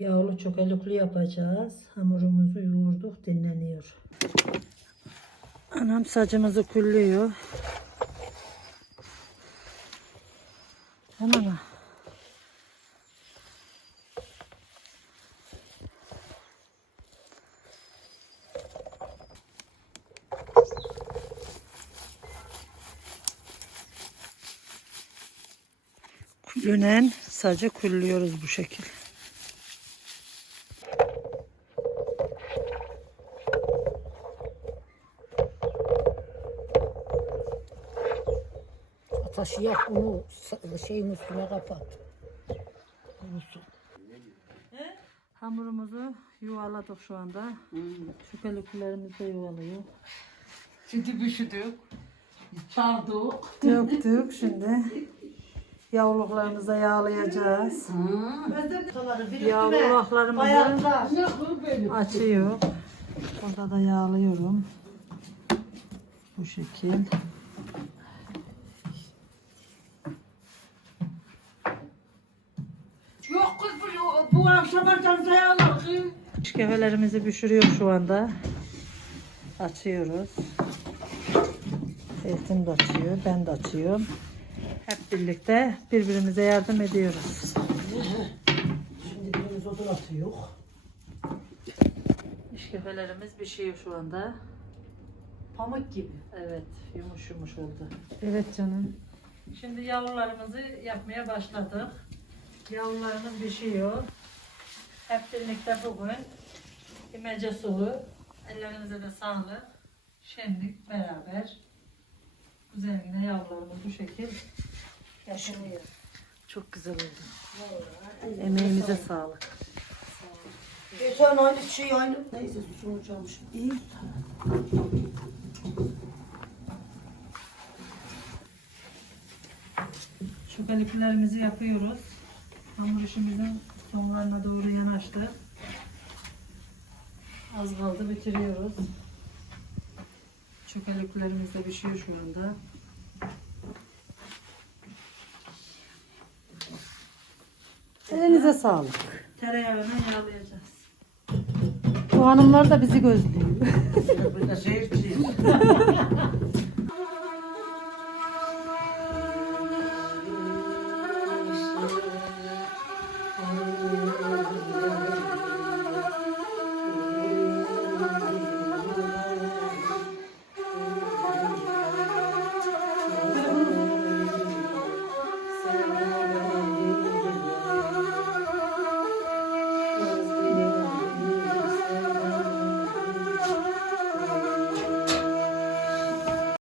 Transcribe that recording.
Yağlı çokaluklu yapacağız. Hamurumuzu yoğurduk dinleniyor. Anam sacımızı kulluyor. Hemen ha. Kulünen sacı kulluyoruz bu şekil. Taşı yak onu şeyin üstüne kapat. Kurusun. Hamurumuzu yuvaladık şu anda. Çökeliklerimiz de yuvalıyor. Şimdi pişirdik. Sardık. Döktük şimdi. Yavruluklarımızı yağlayacağız. Yavruluklarımızı açıyor. Burada da yağlıyorum. Bu şekil. Bu, akşama çantaya alalım. Şkefelerimizi pişiriyor şu anda. Açıyoruz. Zeytin de açıyor, ben de açıyorum. Hep birlikte birbirimize yardım ediyoruz. Şimdi birimiz odun atıyor. İşkefelerimiz pişiyor şu anda. Pamuk gibi. Evet, yumuş yumuş oldu. Evet canım. Şimdi yavrularımızı yapmaya başladık. Yavrularımız pişiyor. Hep birlikte bugün imece sulu. Ellerinize de sağlık. Şenlik beraber. Güzel yine yavrularımız bu şekil yapılıyor. Çok güzel oldu. Emeğimize sağlık. Geçen aynı şey aynı. Neyse susunu çalmışım. İyi. Şu kaliplerimizi yapıyoruz. Hamur işimizin sonlarına doğru yanaştı. Az kaldı bitiriyoruz. Şu kaliplerimiz de pişiyor şu anda. Elinize sağlık. Tereyağına yağlayacağız. Bu hanımlar da bizi gözlüyor. Bir de